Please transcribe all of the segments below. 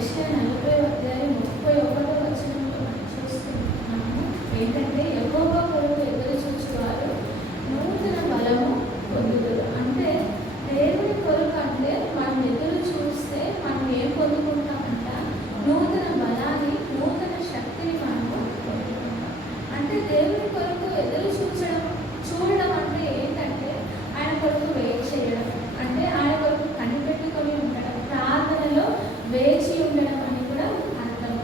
యెషయా 40:31 మనం చూస్తున్నాము ఏంటంటే, యెహోవా కొరకు ఎదురు చూచువారు నూతన బలము పొందుదురు. అంటే దేవుని కొరకు అంటే మనం ఎదురు చూస్తే మనం ఏం పొందుకుంటామంట? నూతన బలాన్ని, నూతన శక్తిని మనము పొందుకుంటాం. అంటే దేవుని కొరకు ఎదురు చూడడం అంటే ఏంటంటే ఆయన కొరకు వెయిట్ చేయడం, అంటే ఆయన కొరకు కనిపెట్టుకొని ఉండడం, ప్రార్థనలో వేచి ఉండడం అని కూడా అర్థం.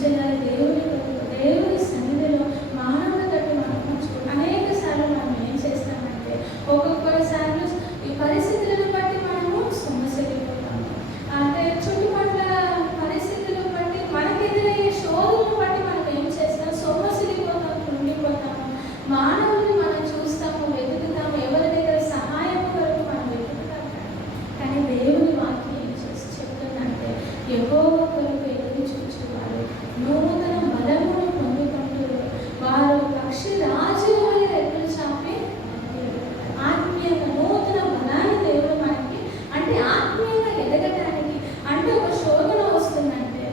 చేయాలి? దేవుని సన్నిధిలో మానవుల తట్టు మనం ఉంచుకుంటాం. అనేక సార్లు మనం ఏం చేస్తామంటే ఒక్కొక్కసార్లు ఈ పరిస్థితులను బట్టి మనము సొమ్మసిల్లిపోతాము. అంటే చుట్టుపక్కల పరిస్థితులను బట్టి మనకు ఎదురయ్యే శోధనను బట్టి మనం ఏం చేస్తాం? సొమ్మసిల్లిపోతాం, కృంగిపోతాము. మానవుల్ని మనం చూస్తాము, వెతుకుతాము, ఎవరి దగ్గర సహాయం కొరకు మనం వెతుకుతాం. కానీ దేవుని వాక్యం ఏం చేసి చెప్తుందంటే యెహోవా కొరకు ఎదురు చూచువారు నూతన బలమును పొందుకుంటారు. వారు పక్షి రాజుల వలె రెక్కలు చాపి ఆత్మీయంగా నూతన బలాన్ని దేవుడు మనకి, అంటే ఆత్మీయంగా ఎదగటానికి. అంటే ఒక శోధన వస్తుందంటే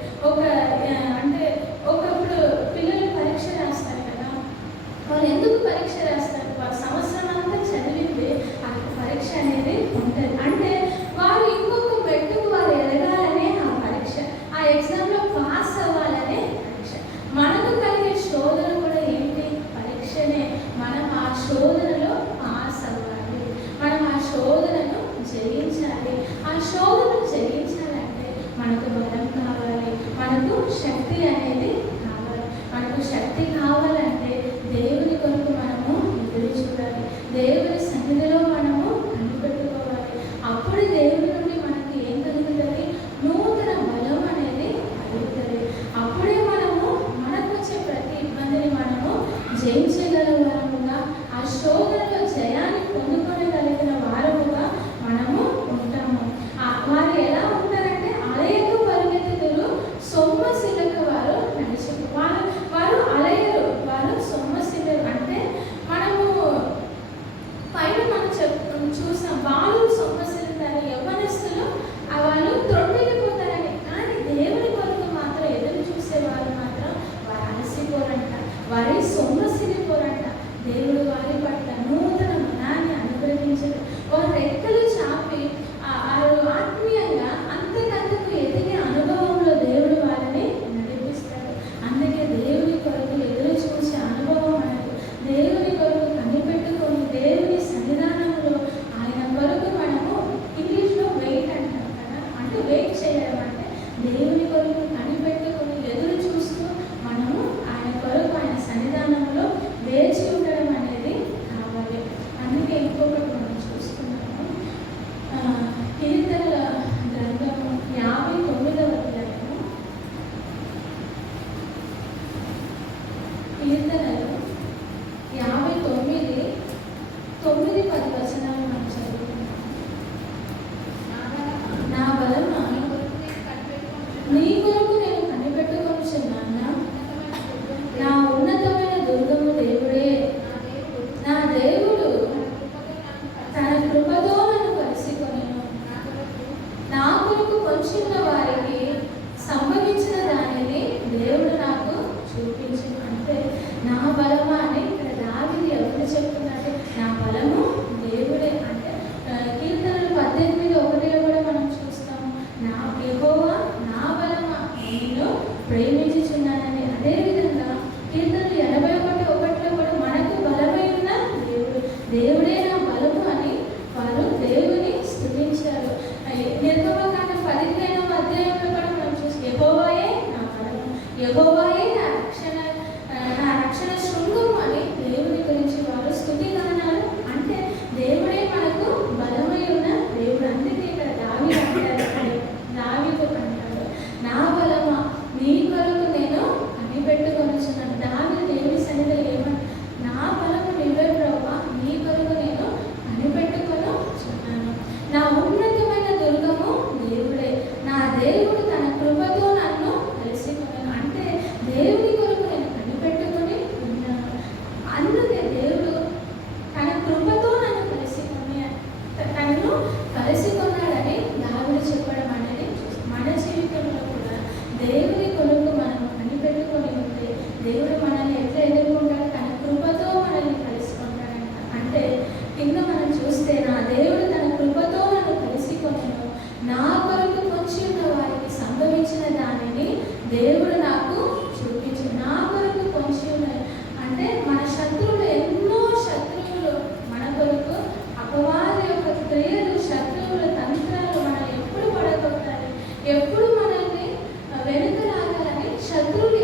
అంటే ఒకప్పుడు పిల్లలు పరీక్ష రాస్తారు కదా, వాళ్ళు ఎందుకు పరీక్ష రాస్తారు? వారు సంవత్సరం అంతా చదివితే ఆ పరీక్ష అనేది ఉంటుంది. అంటే వారు ఇంకొక మెట్టుకు వారు ఎదగాలనే ఆ పరీక్ష, ఆ ఎగ్జామ్లో పాస్ అవ్వాలనే పరీక్ష. మనకు కలిగే శోధన కూడా ఏంటి? పరీక్షనే. మనం ఆ శోధనలో పాస్ అవ్వాలి, మనం ఆ శోధనను జయించాలి. ఆ శోధనను జయించాలంటే మనకు బలం కావాలి, మనకు శక్తి అనేది కావాలి. మనకు శక్తి కావాలంటే దేవుని కొరకు మనము ఎదురు చూడాలి, దేవుని సన్నిధిలో మనము కనిపెట్టుకోవాలి. అప్పుడు దేవుని నుండి మనకి ఏం కలుగుతుంది? నూతన బలం అనేది కలుగుతుంది. అప్పుడే మనము మనకు వచ్చే ప్రతి ఇబ్బందిని మనము జయించగలవారముగా, ఆ శోధనలో జయాన్ని పొందుకోగలిగిన వారముగా మనము ఉంటాము. వారు ఎలా ఉంటారంటే అలయకు పరిగెత్తుదురు, సొమ్మసిల్లక వారు నడిచి. వారు అలయరు, వారు సొమ్మసిల్లరు. అంటే మనము పైన మనం చూసాం, వాళ్ళు సొమ్మసిల్లుతారు, యవ్వనస్తులు వాళ్ళు త్రొట్టిల్లిపోతారని. కానీ దేవుని కొరకు మాత్రం ఎదురు చూసేవారు మాత్రం వారు అలసిపోరంట, వారి సొమ్మసిల్లిపోరంట. దేవుడు వారి పట్ల నూతన మనాన్ని అనుగ్రహించరు. వారు రెక్కలు చాపి ఆత్మీయంగా అంతకంతకు ఎదిగే అనుభవంలో దేవుడు వారిని నడిపిస్తాడు. అందుకే దేవుని కొరకు ఎదురు చూసే అనుభవం మనకు, దేవుని కొరకు కనిపెట్టుకొని దేవుని సన్నిధానంలో ఆయన కొరకు మనము, ఇంగ్లీష్లో వెయిట్ అంటాం కదా, అంటే వెయిట్ చేయడం అంటే దేవుని కొరకు కనిపెట్టుకొని ఎదురు చూస్తూ మనము ఆయన కొరకు ఆయన సన్నిధానంలో వేచి ఉండడం అనేది కావాలి. అందుకే ఇంకొకటి మనం చూస్తున్నాము, కీర్తనల గ్రంథము 59వ అధ్యాయము, కీర్తనలు 59 9-10 వచనాలు మనం చదువుతున్నాము. నా బలమా, నీ కొరకు నేను కనిపెట్టుకొనుచున్నాను. నా ఉన్నతమైన దుర్గము దేవుడే. నా దేవుడు తన కృపతో నన్ను కలిసికొనెను. నా కొరకు పొంచిన వారికి సంభవించిన దానిని దేవుడు నాకు చూపించు. అంటే నా బలమా అని ఇక్కడ దావీదు ఎవరు చెప్తున్నారు? నా బలము దేవుడే. అంటే కీర్తనలు 18:1 కూడా మనం చూస్తాము, నా యెహోవా నా బలమా, నేను ప్రేమించుచున్నానని. అదేవిధంగా కీర్తనలు 81:1 కూడా మనకు బలమైన దేవుడు, దేవుడే నా బలము అని వారు దేవుని స్తుతించారు. నిర్గమకాండం 15వ అధ్యాయంలో కూడా మనం చూసి యెహోవాయే నా బలము, యెహోవాయే నా రక్షణ శృంగము అని దేవుని గురించి వారు స్తుతి గానాలు. అంటే దేవుడే మనకు బలమై ఉన్న దేవుడు. అందుకే ఇక్కడ దావీదు అంటాడు, నా బలమా నీ కొరకు నేను కనిపెట్టుకొనుచున్నాను. దావీదు దేవుని సన్నిధిలో ఏమన్నా, నా బలము నీవే ప్రభువా, నీ కొరకు నేను కనిపెట్టుకొనుచున్నాను. నా ఉన్నతమైన దుర్గము దేవుడే. నా దేవుడు తన కృపతో నన్ను కలిసికొనెను. అంటే దేవుని కొరకు నేను కనిపెట్టుకొని ఉన్నాను. అందుకే దేవుడు తన కృపతో నన్ను కలిసికొన్నాడని దావీదు చెప్పడం అనేది మన జీవితంలో కూడా దేవుని కొరకు మనం కనిపెట్టుకొని ఉంటే దేవుడు మనల్ని ఎట్లా ఎదుర్కొంటాడు? తన కృపతో మనల్ని కలుసుకుంటాడంట. అంటే కింద మనం చూస్తే, నా దేవుడు తన కృపతో నన్ను కలిసికొనెను, నా కొరకు పొంచి ఉన్న వారికి సంభవించిన దానిని దేవుడు నాకు చూపించు. నా కొరకు పొంచి ఉన్నాయి అంటే మన శత్రువులు, ఎన్నో శత్రువులు మన కొరకు, అపవాది యొక్క క్రియలు, శత్రువుల తంత్రాలు మనల్ని ఎప్పుడు పడగొట్టాలి, ఎప్పుడు మనల్ని వెనుక లాగాలని శత్రువులు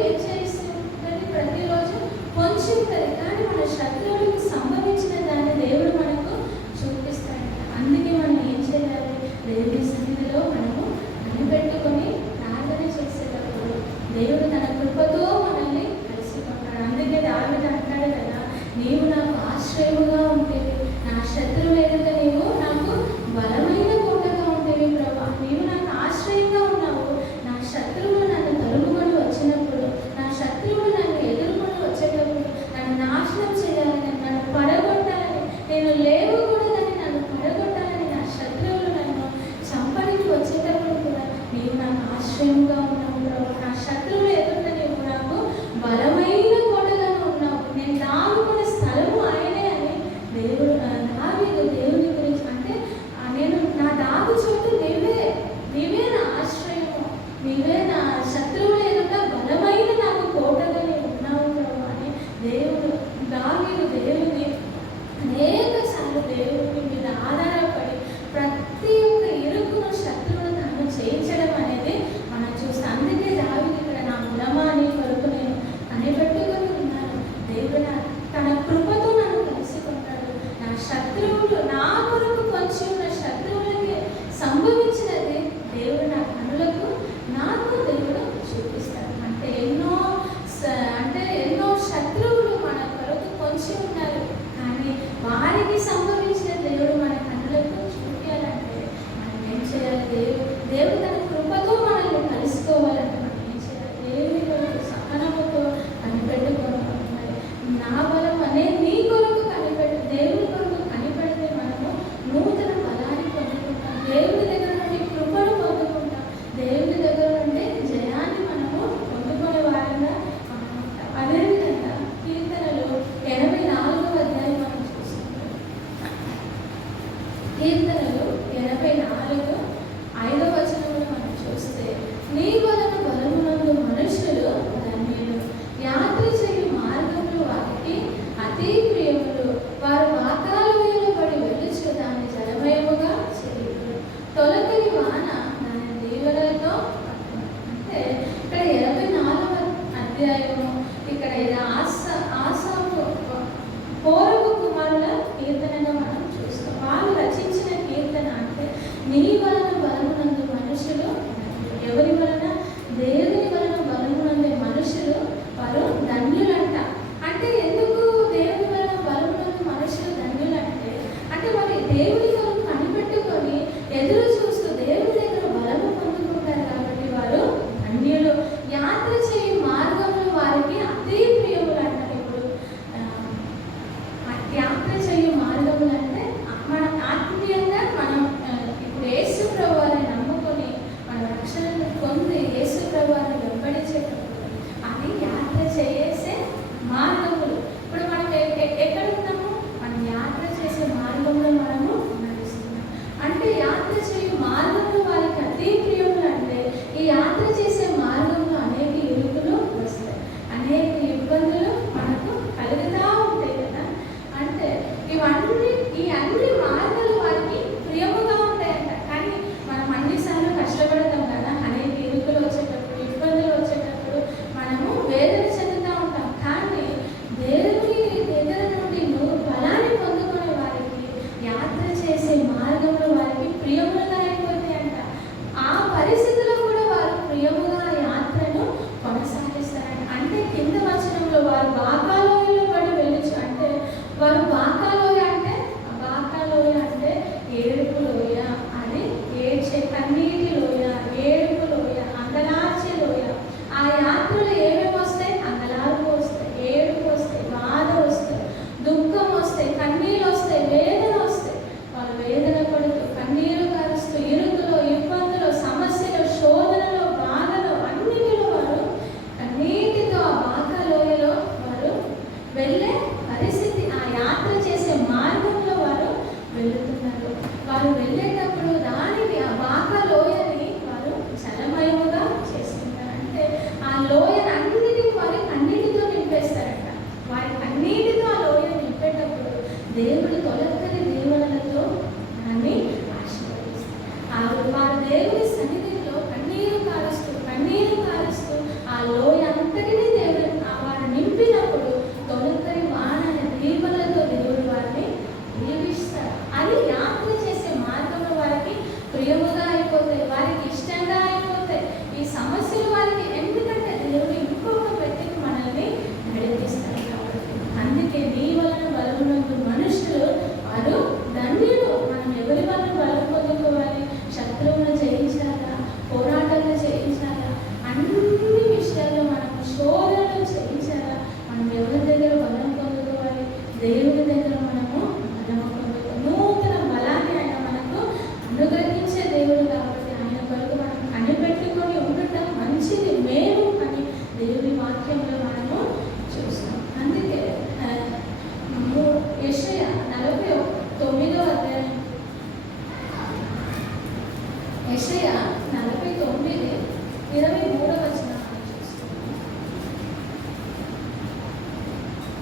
లోయను అన్నిటిని వారి కన్నీటితో నింపేస్తారంట. వారి కన్నీటితో ఆ లోయను నింపేటప్పుడు దేవుడు తొలకరి దీవెనలతో మనల్ని ఆశీర్వదిస్తారు. వారు దేవుని సన్నిధిలో కన్నీరు కారుస్తూ ఆ లోయ అంతటినీ దేవుడు వారు నింపినప్పుడు తొలకరి వాన దీవెనలతో దేవుడు వారిని దీవిస్తారు. అది యాత్ర చేసే మార్గంలో వారికి ప్రియముగా అయిపోతాయి, వారికి ఇష్టంగా అయిపోతాయి. ఈ సమస్యలు వారికి ఎందుకంటే దేవుడు ఇంకొక వ్యక్తికి మనల్ని నడిపిస్తారు కాబట్టి. అందుకే నీ వలన బలమునందు మనుషులు వారు ధన్యులు. మనం ఎవరి వలన బలం పొందుకోవాలి? శత్రువులను జయించాలా, పోరాటాలు చేయించాలా, అన్ని విషయాల్లో మనం శోధనలు చేయించాలా. మనం ఎవరి దగ్గర బలం పొందుకోవాలి? దేవుని దగ్గర మనము బలం పొందుకోవాలి. నూతన బలాన్ని ఆయన మనకు అనుగ్రహించే దేవుడు కాబట్టి ఆయన కొరకు మనం కనిపెట్టుకొని ఉండటం మంచిది, మేలు అని దేవుని వాక్యంలో మనము చూస్తాం. అందుకే యెషయా 49వ అధ్యాయం, యెషయా 49:23 వచనం చూస్తాం.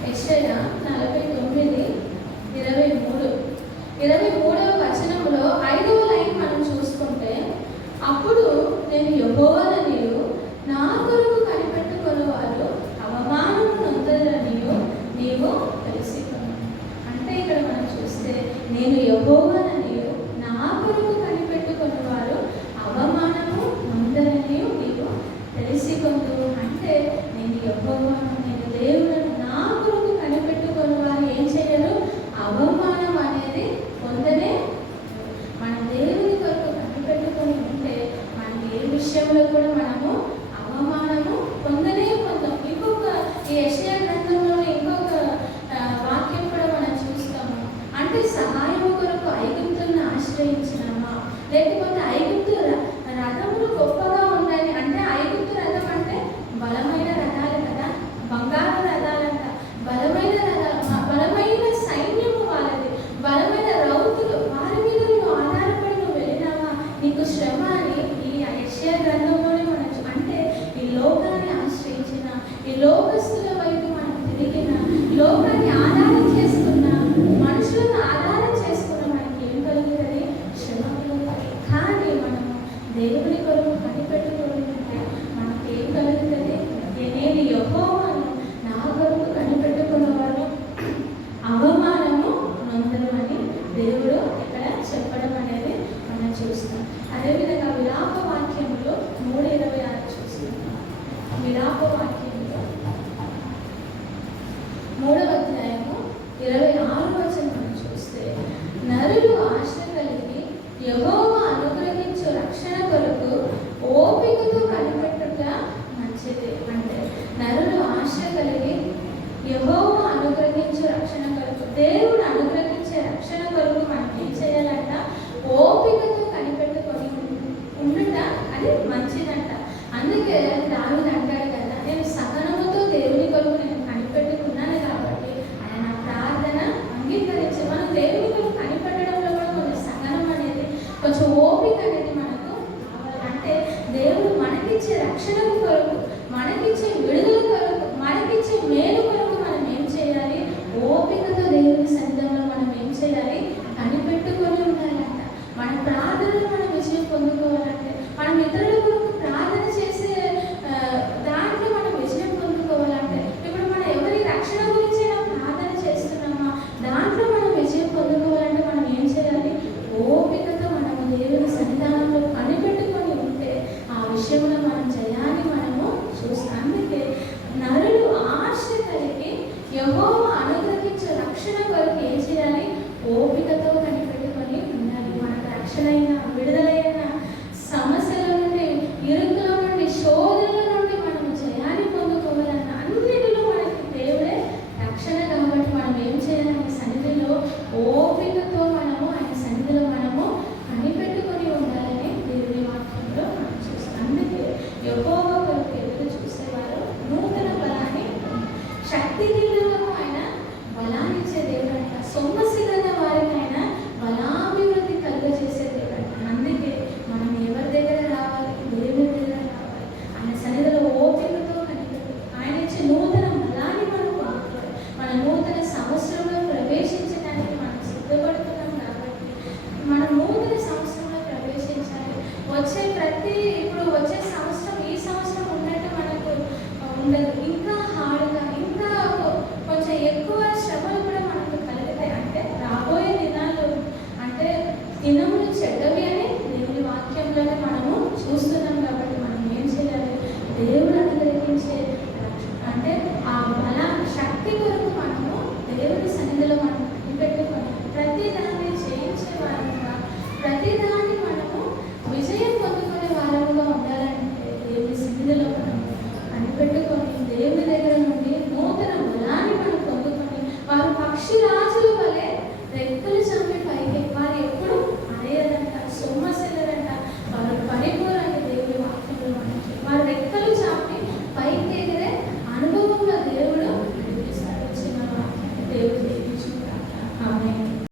యెషయా 49:23వ వచనంలో 5వ లైన్ మనం చూసుకుంటే, అప్పుడు నేను యెహోవాననియు నా కొరకు కనిపెట్టుకొనువారు అవమానము నొందరనియు నీవు తెలుసుకొను. అంటే ఇక్కడ మనం చూస్తే నేను యెహోవాననియు నా కొరకు కనిపెట్టుకొనువారు అవమానము నొందరనియు నీవు తెలుసుకొను. అంటే నేను యెహోవాను, నేను దేవుడను. నా కొరకు కనిపెట్టుకొని వారు ఏం చేయరు? అవమానం అనేది పొందనే. మన దేవుని కొరకు కనిపెట్టుకొని ఉంటే మనకి ఏ విషయంలో కూడా మనము అవమానము పొందనే పొందాం. ఇంకొక ఈ యెషయా గ్రంథంలోనే ఇంకొక వాక్యం కూడా మనం చూస్తాము. అంటే సహాయము కొరకు ఐగుప్తులను ఆశ్రయించినామా, లేకపోతే ఐగుప్తు రథములు గొప్పగా ఉన్నాయి. అంటే ఐగుప్తు రథం అంటే బలమైన రథాలు కదా, బంగారు రథాలంట, బలమైన సైన్యము వాళ్ళది, బలమైన రౌతులు. వారి మీద నువ్వు ఆధారపడి నువ్వు వెళ్ళినావా, నీకు శ్రమ అని ఈ యెషయా గ్రంథంలోనే మనం అంటే ఈ లోకాన్ని ఆశ్రయించిన, ఈ లోకస్తుల వైపు మనం తిరిగిన, లోకాన్ని ఆధారం చేసుకున్న, మనుషులను ఆధారం చేసుకున్న మనకి ఏం కలుగుతుంది? శ్రమ కలుగుతుంది. కానీ మనము దేవుని కొరకు కనిపెట్టుకోవాలి అంటే మనకి ఏం కలుగుతుంది? నేను యెహోవాను, నా కొరకు కనిపెట్టుకున్నవారు అవమానము నొందరు అని దేవుడు ఇక్కడ చెప్పడం అనేది మనం చూస్తాం. అదేవిధంగా విలాప వాక్యంలో 3:26 చూస్తున్నాం. విలాప వాక్యంలో 3వ అధ్యాయము 26వ వచనం మనం చూస్తే, నరులు ఆశ కలిగి యెహోవా అనుగ్రహించు రక్షణ కొరకు ఓపికతో కనిపెట్టుట మంచిది. అంటే నరులు ఆశ కలిగి యెహోవా అనుగ్రహించు రక్షణ కొరకు, దేవుడు అనుగ్రహించే రక్షణ కొరకు మనం ఏం చేయాలంట? ఓపికతో కనిపెట్టుకొని ఉండుట అది మంచిదంట. అందుకే దావీదు అంటాడు కదా, నేను సహనముతో దేవుని కొరకు నేను కనిపెట్టుకున్నాను కాబట్టి ఆయన నా ప్రార్థన అంగీకరించి. మనం దేవుని కొరకు కనిపెట్టడంలో కూడా కొంచెం సహనం అనేది, కొంచెం ఓపిక అనేది మనకు కావాలి. అంటే దేవుడు మనకిచ్చే రక్షణ కొరకు, మనకిచ్చే విడుదల కొరకు, మనకిచ్చే మేలు కొరకు మనం ఏం చేయాలి? ఓపికతో దేవుని సన్నిధిలో మనం ఏం చేయాలి? కనిపెట్టుకొని ఉండాలంట. మన ప్రార్థనలు మనం విజయం పొందుకోవాలంటే, మనం ఇతరుల కొరకు ప్రార్థన చేసే దాంట్లో మనం విజయం పొందుకోవాలంటే, ఇప్పుడు మనం ఎవరి రక్షణ గురించి ప్రార్థన చేస్తున్నామా, దాంట్లో మనం విజయం పొందుకోవాలంటే మనం ఏం చేయాలి? ఓపికతో మనము దేవుని సన్నిధానంలో కనిపెట్టుకొని ఉంటే ఆ విషయంలో మనం జయాన్ని మనము చూస్తాం. అందుకే నరులు ఆశ కలిగి యెహోవా అనుగ్రహించే రక్షణ కొరకు ఏం చేయాలి? ఓపికతో కనిపెట్టుకొని ఉండాలి. మనకు రక్షణ అయినా, విడుదలైన సమస్యల నుండి, ఇరుకుల నుండి, శోధనల నుండి మనము జయాన్ని పొందుకోవాలన్న అన్నిటిలో మనకి దేవుడే రక్షణ. కాబట్టి మనం ఏం చేయాలి? ఆయన సన్నిధిలో ఓపికతో మనము ఆయన సన్నిధిలో మనము కనిపెట్టుకొని ఉండాలని దేవుని వాక్యంలో మనం చూస్తాం. అందుకే యెహోవా కొరకు ఎదురు చూసేవారు నూతన బలాన్ని, శక్తి నిలువకు ఆయన బలాన్ని ఇచ్చే దేవుడు అంట. ఉండదు.